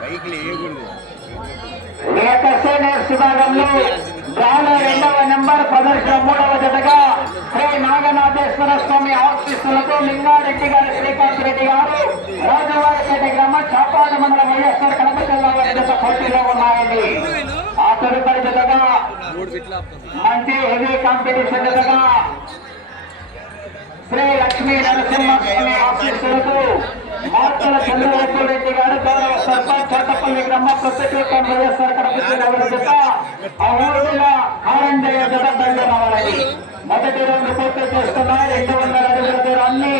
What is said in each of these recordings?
బైక్లు వేయకూడదు విభాగంలో డ్రాలో రెండవ నెంబర్ ప్రదర్శన మూడవ జతగా శ్రీ నాగనాథేశ్వర స్వామి ఆశీస్సులతో లింగారెడ్డి గారి శ్రీకాంత్ రెడ్డి గారు రాజవారిపేట గ్రామ చాపాడు మండలం వైఎస్ఆర్ కడప జిల్లా వారి పోటీలో ఉన్నాయండి ఆ తదుపరి జతగా మంచి హెవీ కాంపిటీషన్ జతగా శ్రీ లక్ష్మీ నరసింహస్వామి ఆశీస్సులతో మార్తల చంద్రబాబు రెడ్డి గారు గౌరవ సర్పంచ్ చట్టపల్లి గ్రామ ప్రత్యేక వైఎస్ఆర్ కడప జిల్లా వారి జత ఆ ఊరిలో ఆరంజయ జత బయలుదేరాలని మొదటి రౌండ్ పూర్తి చేస్తున్నాయి. రెండు వందల అడుగుల దూరాన్ని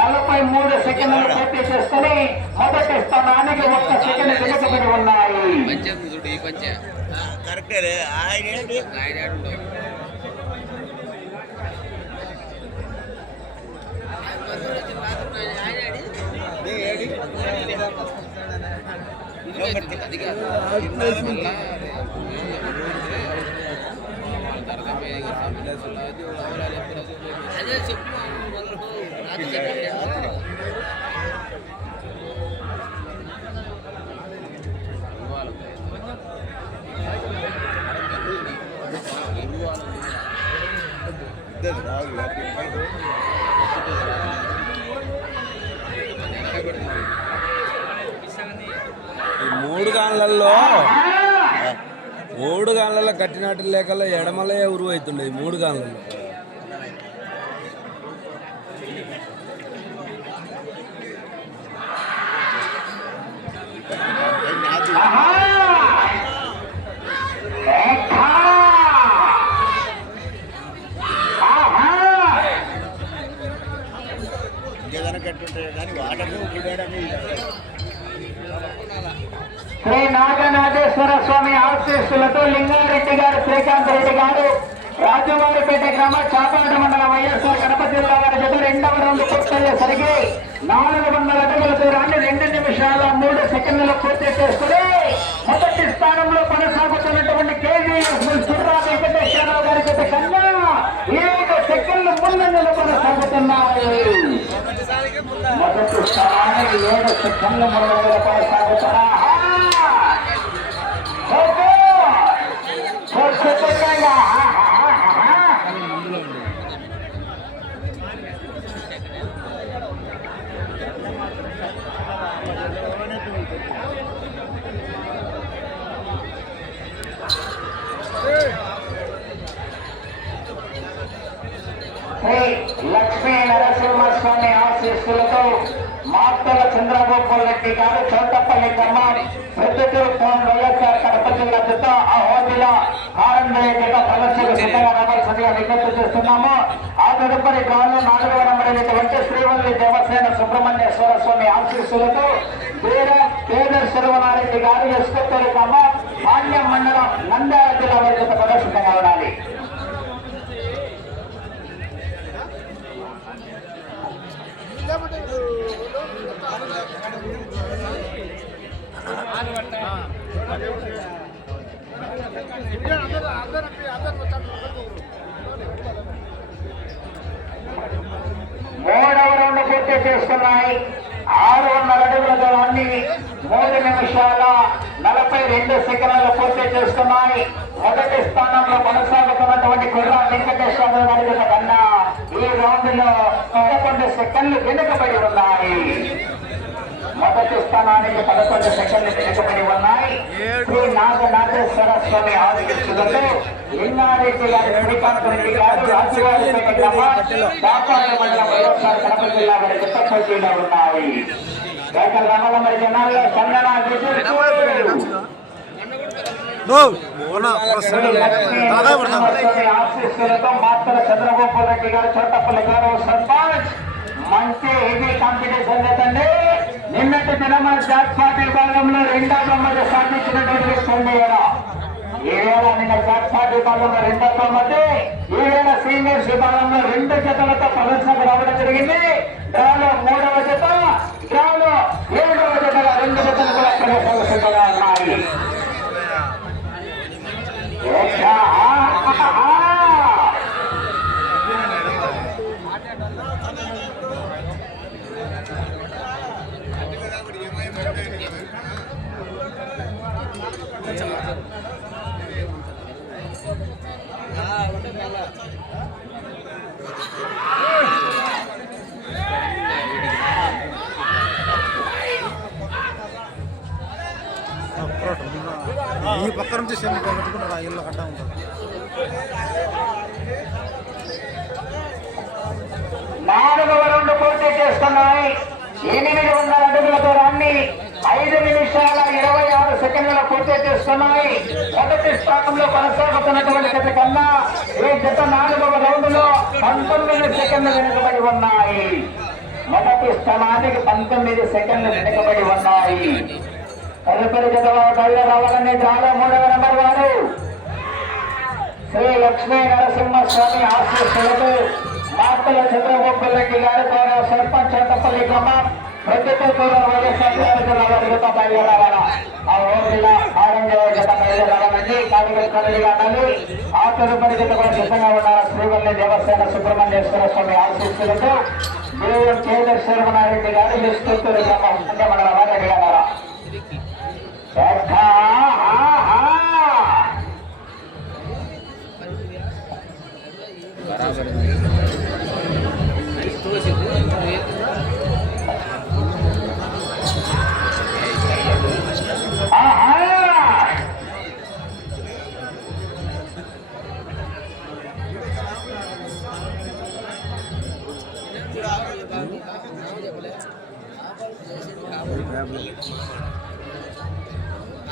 నలభై మూడు సెకండ్లు పూర్తి చేసుకుని మొదటి స్థానానికి ఒక్క సెకండ్ వెనుకబడి ఉన్నాయి. పంచాయతీ చూడు ఈ పంచాయతీ కరెక్టే ఆయన ఏంటి ఆయన ఆడుండవు అదే ఏడి అదే చెప్పు ఈ మూడు గాన్లలో మూడు గాన్లలో కట్టినట్టు లేకల్లా ఎడమలే ఉరువు మూడు గాన్లలో ఆహా! ఏకా! ఆహా! ఇంకేదైనా కట్టుంటాయి కానీ వాటము గుడ్డమే శ్రీ నాగనాథేశ్వర స్వామి ఆశీస్సులతో లింగారెడ్డి గారు శ్రీకాంత్ రెడ్డి గారు రాజువారిపేట గ్రామ చాపాడు మండలం వైఎస్ఆర్ కడప జిల్లా వారి జత రెండవ రౌండ్ పూర్తయ్యేసరికి నాలుగు వందల అడుగుల దూరాన్ని రెండు నిమిషాల మూడు సెకండ్లు పూర్తి చేసుకుని మొదటి స్థానంలో కొనసాగుతున్నటువంటి కేజీఎస్ సుర్రా వెంకటేశ్వరరావు గారి జత కన్నా ఏడు సెకండ్లు ముందంజలు కొనసాగుతున్నాయి మొదటి స్థానానికి ఏడు సెకండ్ల ముందంజలు కొనసాగుతున్నా శ్రీ లక్ష్మీ నరసింహస్వామి ఆశీస్సులతో మార్తల చంద్రగోపాల్ రెడ్డి గారు చోటపల్లి గ్రామం ప్రొద్దుటూరు ఫోన్ వైఎస్ఆర్ కడప జిల్లా చేత ఆ హోదీలో ఆరంభయ్య జత ప్రదర్శనకు సిద్ధంగా రావాల్సిందిగా విజ్ఞప్తి చేస్తున్నాము. ఆ తదుపరి గ్రామంలో నాలుగవ నంబరైనటువంటి శ్రీవల్లి దేవసేన సుబ్రహ్మణ్యేశ్వర స్వామి ఆశీస్సులతో వీర పేద శర్వనారెడ్డి గారు ఎస్కొత్తూరు గ్రామం మాన్యం మండలం నంద్యాల జిల్లా వారి జత ఉండాలి. మూడవ రౌండ్ పూర్తి చేస్తున్నాయి. ఆరు వందల అడుగుల దూరాన్ని మూడు నిమిషాల నలభై రెండు సెకండ్లు పూర్తి చేసుకున్నాయి మొదటి స్థానంలో కొనసాగుతున్నటువంటి కుర్ర వెంకటేశ్వర గారి కన్నా ఈ రౌండ్లో పదకొండు సెకండ్లు వెనుకబడి ఉన్నాయి. మొదటి స్థానానికి పదకొండు సెకండ్లు వెనుకబడి ఉన్నాయి. శ్రీ నాగనాథేశ్వర స్వామి ఆశీస్సులతో లింగారెడ్డి గారి శ్రీకాంత్ రెడ్డి గారు రాజువారిపేట గ్రామం. దాపాల మండలం వైఎస్ఆర్ కడప జిల్లా వారి పోటీలో ఉన్నాయి. గత మరి జనాల్లో ఆశీస్సులతో మాత్ర చంద్రబాబు రెడ్డి గారు చోటపల్లి గారు సర్పంచ్. మంచి హెవీ కాంపిటీషన్ లేదండి. నిన్నటి తెలంగాణ జాత్ పార్టీ విభాగంలో రెండో బొమ్మలు సాధించినటువంటి కుంభేళ ఈవేళ నిన్న జాత్ పార్టీ విభాగంలో రెండో బొమ్మది ఈవేళ సీనియర్స్ విభాగంలో రెండు జతలతో ప్రదర్శనకు రావడం జరిగింది. దానిలో మూడవ జత దానిలో ఏడవ జతగా రెండు జతలు కూడా ప్రదర్శన సిద్ధంగా ఉన్నాయి. వందల అడుగుల దూరాన్ని ఐదు నిమిషాల ఇరవై ఆరు సెకండ్ల పూర్తి చేస్తున్నాయి. మొదటి స్థానంలో కొనసాగుతున్నటువంటి జత కన్నా ఈ జత నాలుగవ రౌండ్లో పంతొమ్మిది సెకండ్లు వెనుకబడి ఉన్నాయి. మొదటి స్థానానికి పంతొమ్మిది సెకండ్లు వెనుకబడి ఉన్నాయి. తదుపరి జతలో కళ్ళు రావాలని చాలా మూడవ నెంబర్ వారు శ్రీ లక్ష్మీ నరసింహస్వామి ఆశీస్సులతో మార్తల చంద్రబాబు గారి ద్వారా సర్పంచ్ చంద్రపల్లి గ్రామం ప్రతిపూర్వ వైఎస్ఆర్ జిల్లా జత బయలుదేరాల ఆ ఓపిల ఆరంజవ జత బయలుదేరాలని కార్యకర్తలుగా అన్నది ఆ తదుపరి జత కూడా సిద్ధంగా ఉన్నారు శ్రీవల్లి దేవసేన సుబ్రహ్మణ్యేశ్వర స్వామి ఆశీస్సులతో దేవం కేదర్ శర్మనారెడ్డి గారు విస్తృతులు వారి అడిగారా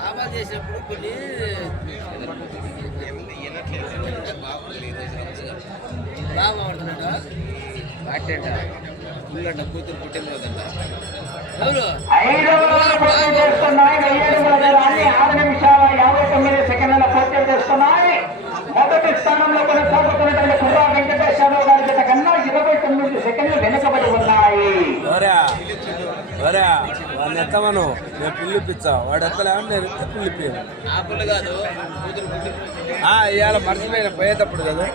ఆబాద్ చేసినప్పుడు కొన్ని బాగా ఆడుతున్నాడు వాటేట పుల్లట కూతురు పుట్టింది కదంట చేస్తున్నాయి మొదటి స్థానంలో కొనసాగుతున్నటువంటి కుర్రా వెంకటేశ్వరరావు గారి జత కన్నా ఇరవై తొమ్మిది సెకండ్లు వెనుకబడి ఉన్నాయి వరా వరా వాడిని ఎత్తమను. నేను పిల్లిపిచ్చా వాడు ఎత్తలేమని నేను ఎత్తే పిల్లిపోయాను ఆ పుల్ల కాదు కూతురు పుట్టింది ఇవాళ మర్చిపోయిన పోయేటప్పుడు కదా.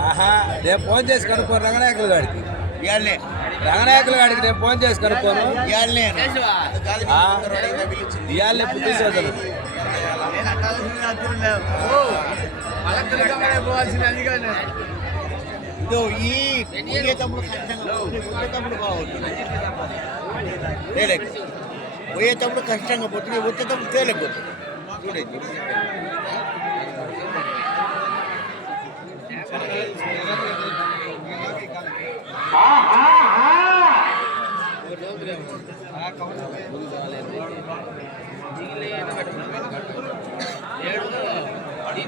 ఆహా నేను ఫోన్ చేసి కనుక్కోను రంగనాయకుల గాడికి. ఇవాళనే. రంగనాయకుల గాడికి నేను ఫోన్ చేసి కనుక్కోను. ఇవాళనే. చేసావా? ఆ, ఇవాళ పుట్టినరోజు పలకలుగా పోవాల్సింది అది కానీ ఇదో ఈ పోయేటప్పుడు కష్టంగా పోయేటప్పుడు బాగుంటుంది. తేలేక. పోయేటప్పుడు కష్టంగా పోతుంది. వచ్చేటప్పుడు తేలేకపోతుంది చూడండి ఏడు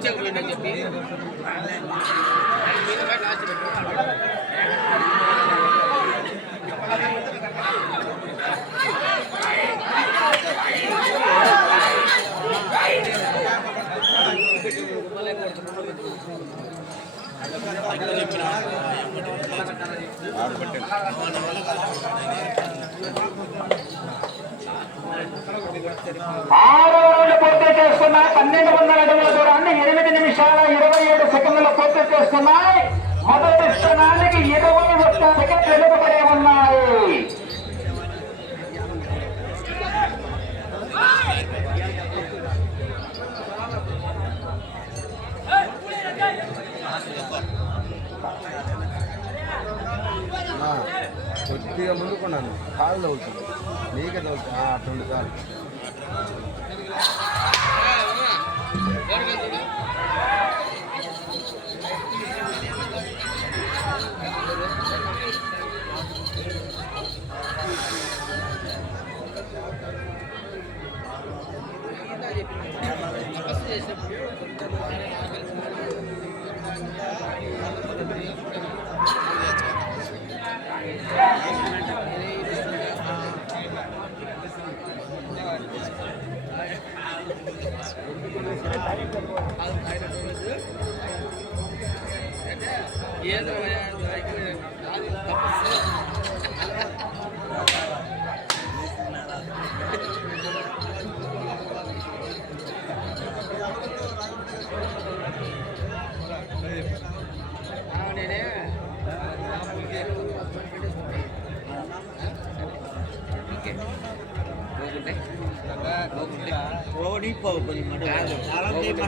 టీచర్ పోయిందని చెప్పి. మీద బయట ఆచి ఆరు రౌండ్లు పూర్తి చేస్తున్నాయి పన్నెండు వందల అడుగుల దూరం ఎనిమిది నిమిషాల ఇరవై ఏడు పూర్తి చేస్తున్నాయి మొదటి స్థానానికి ఇరవై ఒక్క సెకండ్ వెనుకబడి ఉన్నాయి కొద్దిగా ముందుకున్నాను కాలు తగులుతుంది నీకే తగులుతుంది ఆ, అట్లుంది కాలు ఏదో బాగుంటాయి ఓడి పోయి మనం చాలా సేపు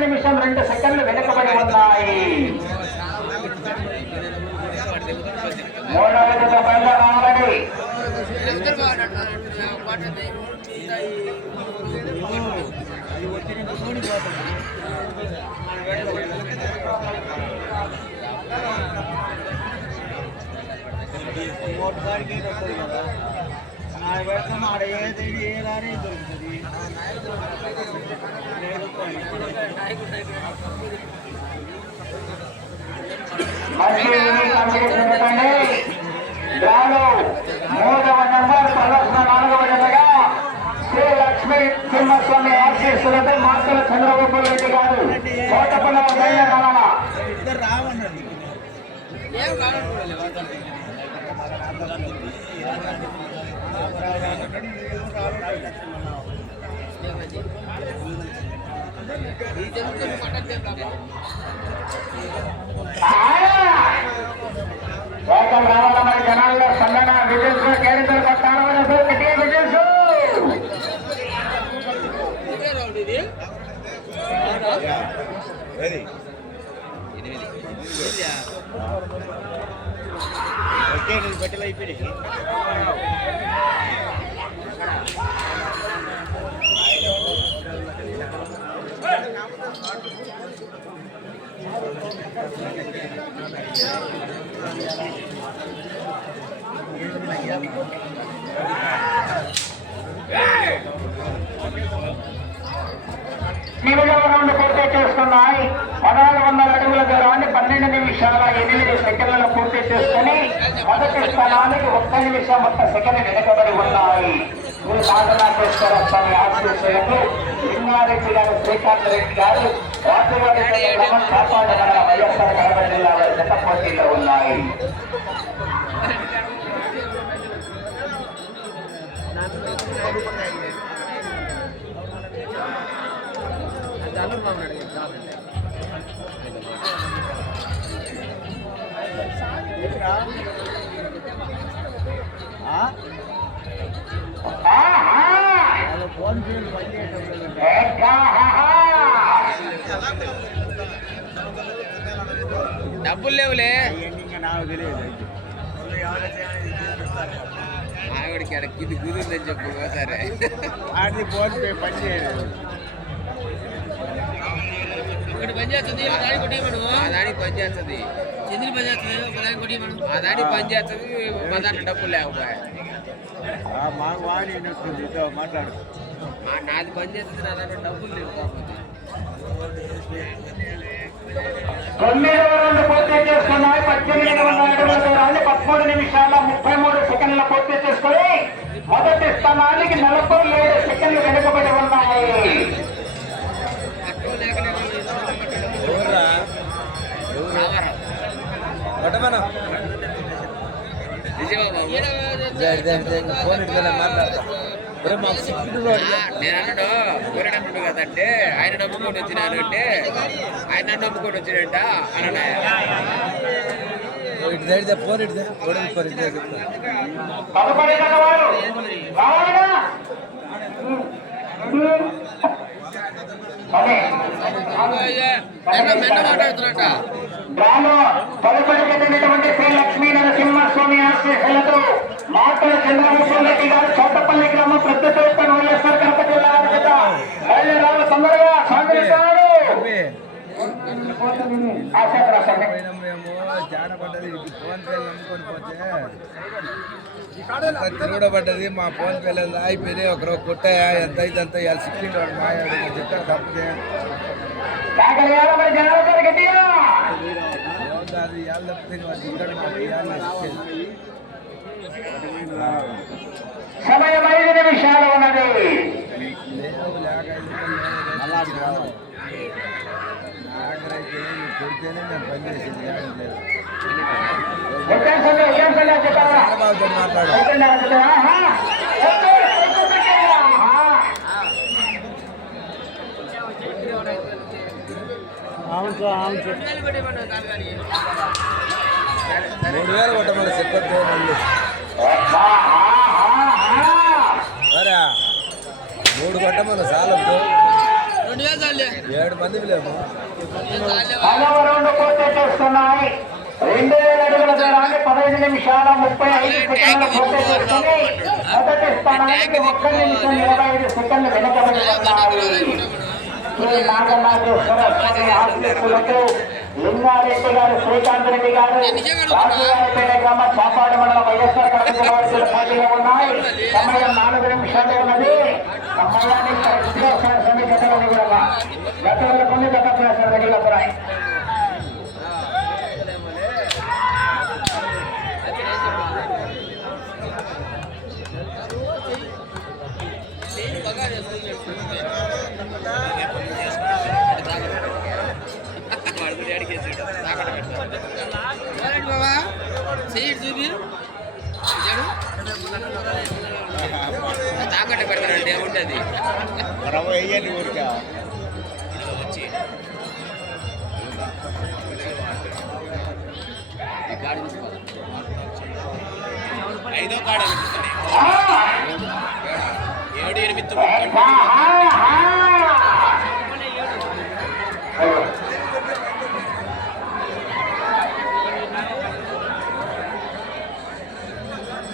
నిమిషం రెండు సెకండ్లు వెనుకబడి ఉన్నాయి. మూడవ జత బయలుదేరాలని వీళ్ళందరూ వస్తుంది కదా నా పెడతాం ఆడ ఏది ఏ రాని దొరుకుతుంది లేదు మళ్ళీ ఈ కాంపిటీషన్ పెట్టండి డ్రాలో మూడవ నంబర్ ప్రదర్శన నాలుగవ జతగా శ్రీ లక్ష్మీ సింహస్వామి ఆశీస్సులతో మాతల చంద్రబాబు రెడ్డి గారు కోటపల్ల దైన రమణ ఇద్దరు వేగం రావాల మరి జనాల్లో సన్నన విజిల్స్ కేరింతలు కొట్టాలి గట్టిగా ఇది వెరీ బట్టలు అయిపోయినాయి చివరి పూర్తి చేస్తున్నాయి పదహారు వందల అడుగుల దూరాన్ని పన్నెండు నిమిషాల ఎనిమిది సెకండ్లలో పూర్తి చేసుకుని మొదటి స్థానానికి ఒక్క నిమిషం ఒక్క సెకండ్ వెనుకబడి ఉన్నాయి. ఈ నాగనాథేశ్వర స్వామి ఆశీస్సులకు లింగారెడ్డి గారు శ్రీకాంత్ రెడ్డి గారు రాజుగారి కాపాడగల వైఎస్ఆర్ కడప జిల్లా వారి జత పోటీలో ఉన్నాయి. డబ్బులు లేవులే. ఆవిడకి అక్కడ కింది కుదిరిందని చెప్పు సరే అది ఫోన్ పే పని చేయలేదు. ఒకటి పని చేస్తుంది దానికి కొట్టి మనం ఆ దానికి పని చేస్తుంది. చంద్రుని పని చేస్తుంది ఒక దానికి కొట్టి మనం ఆ దానికి పని చేస్తుంది మా దాంట్లో డబ్బులు లేకపోయా. మాకు ఇదో మాట్లాడు. ఆ నాది పని చేస్తుంది నా దాంట్లో డబ్బులు లేవు కాకపోతే. తొమ్మిదవ రౌండ్ పూర్తి చేసుకున్నాయి. పద్దెనిమిది వందల అడుగుల దూరాన్ని పదమూడు నిమిషాల ముప్పై మూడు సెకండ్ల పూర్తి చేసుకుని మొదటి స్థానానికి నలభై ఏడు సెకండ్లు వెనుకబడి ఉన్నాయి. ఫోన్ ఇట్లా మాట్లాడతా. నేను అన్నాడు ఊరే నమ్ముడు కదంటే ఆయన నమ్ముకొని వచ్చినాను అంటే ఆయన. నమ్ముకొని వచ్చినంట అన్నా ఇటు సైడ్ ఫోన్ ఇటు ఫోన్ ఫోన్ ఇటు మాట్లాడుతున్నట్ట శ్రీ లక్ష్మీ నరసింహస్వామి మాటల చంద్రబాబు రెడ్డి గారు చోటపల్లి గ్రామం ప్రత్యేక వైఎస్ఆర్ కడప జిల్లా అధినేత బయలుదేరాలి తొందరగా మేము జాడ పడ్డది ఫోన్ పే మా ఫోన్ పేలు అయిపోయినాయి ఒకరు కొట్టాయా ఎంత అయితే అంత ఇవాళ సిక్స్టీన్ వాడు మాయాడు చెప్తా తప్పదే అది ఇవాళ తప్పితే ఇవాళ సమయం ఐదు నిమిషాలు ఉన్నది లేవు లేక ఆఖరి అయితే నువ్వు కొడితేనే నేను పని చేసింది లేకపోతే లేదు. ఎక్కడ సమయం ఏం పని చెప్పాలా చంద్రబాబుతో అవును సార్ అవును. మూడు వేలు కొట్టమని చెప్పొద్దు. సరే మూడు కొట్టమని చాలే ఏడు మందికి లేము చాలే పూర్తి చేస్తున్నాయి. రెండు వేల అడుగుల దూరాన్ని పదహైదు నిమిషాల ముప్పై ఐదు సెకండ్లు పూర్తి చేసుకుని మొదటి స్థానానికి ఒక్క నిమిషం ఇరవై ఐదు సెకండ్లు వెనుకబడి ఉన్నాయి. శ్రీ నాగనాథేశ్వర స్వామి ఆశీస్సులకు లింగారెడ్డి గారు శ్రీకాంత్ రెడ్డి గారు రాజుగారిపేట గ్రామ చాపాడు మండలం వైఎస్ఆర్ వారి పోటీలో ఉన్నాయి. సమయం నాలుగు నిమిషాలు ఉన్నది. సమయాన్ని కరెక్ట్గా ఒకసారి సమీక్షించడం కూడా గత కొన్ని ప్రశ్న రెడీగా బాబా సీట్ చూపి తాకట్టు పెడతానండి ఏముంటుంది ఐదో కాడ ఏడు ఎనిమిది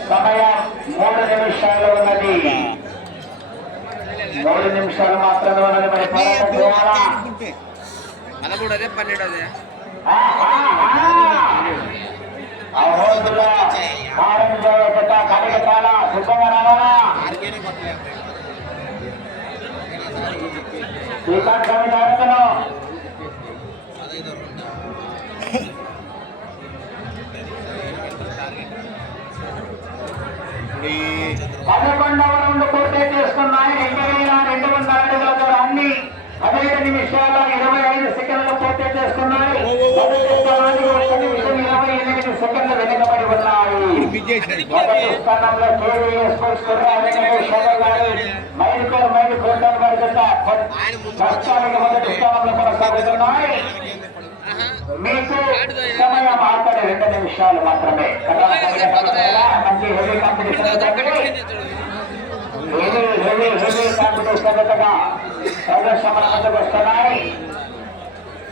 సమయం మూడు నిమిషాలు ఉన్నది మూడు నిమిషాలు మాత్రమే ఉన్నది మరి పోరాటం చేయాలా పదమూడు అదే పన్నెండు అదే సిద్ధంగా రావాలా శ్రీకాంత్ జాగ్రత్తను పదకొండవ రౌండ్ పూర్తి చేస్తున్నాయి రెండు వేల రెండు వందల అడుగుల దూరాన్ని పదిహేడు నిమిషాల ఇరవై ఐదు సెకండ్లు పూర్తి చేస్తున్నాయి మొదటి ఇరవై ఎనిమిది సెకండ్లు వెనుకబడి ఉన్నాయి మొదటి స్థానంలో కేవీఎస్ మైలుకోరు మైలు కోటం గారి ప్రస్తుతానికి మొదటి స్థానంలో కొనసాగుతున్నాయి మీకు సమయం ఆఖరి రెండు నిమిషాలు మాత్రమే మంచి heavy competition heavy heavy heavy competition జతగా వస్తున్నాయి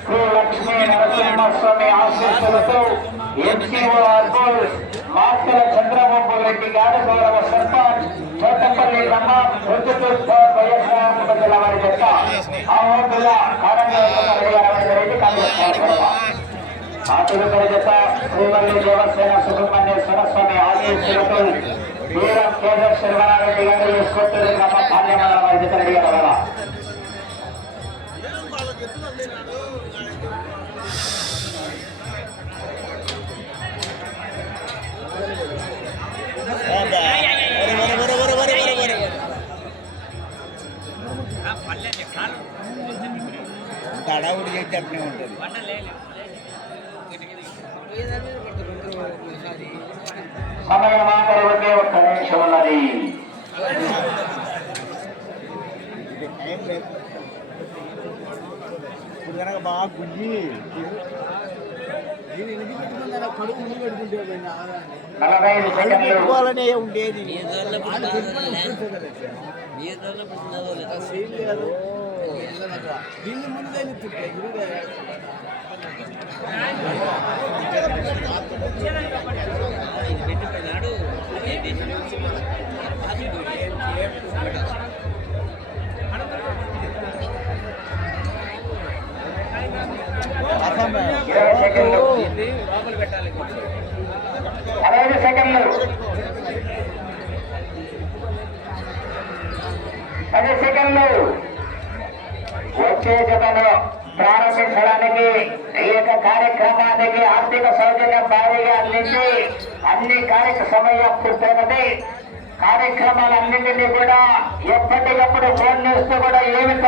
శ్రీ లక్ష్మీ నరసింహస్వామి ఆశీస్సులతో ఎంసీఓ అర్బుల్ మాస్టర్ చంద్రబాబు రెడ్డి గారు గౌరవ సర్పంచ్ చోటపల్లి గ్రామం రుతుతూర్ వైఎస్ఆర్ జిల్లా వారి చెత్త ఆ ఓటుల కారంగా రెడ్డి కాంగ్రెస్ ఆ జత శ్రీవల్లి దేవసేన సుబ్రహ్మణ్య సరస్వామి ఆశీస్సులతో వీరం కేంద్ర శర్మారెడ్డి గారు వేసుకొట్టు గ్రామ పాల్యమండలం వారి రెడ్డి గారు హడావుడి చేస్తే అట్నే ఉంటుంది సమయం ఆఖరి ఒకే ఒక్క నిమిషం ఉన్నది ఇప్పుడు కనుక బాగా గుంజి దీని ఎందుకు పెట్టుకున్నారా? కడుపు ముందు పెట్టుకుంటే పోయిన ఆదాన్ని. నలభై ఐదు సెకండ్లు పెట్టుకోవాలనే ఉండేది ಮುಂದೆ ఆర్థిక కార్యక్రమాలన్నింటినీ కూడా ఎప్పటికప్పుడు ఫోన్ చేస్తూ కూడా ఏమి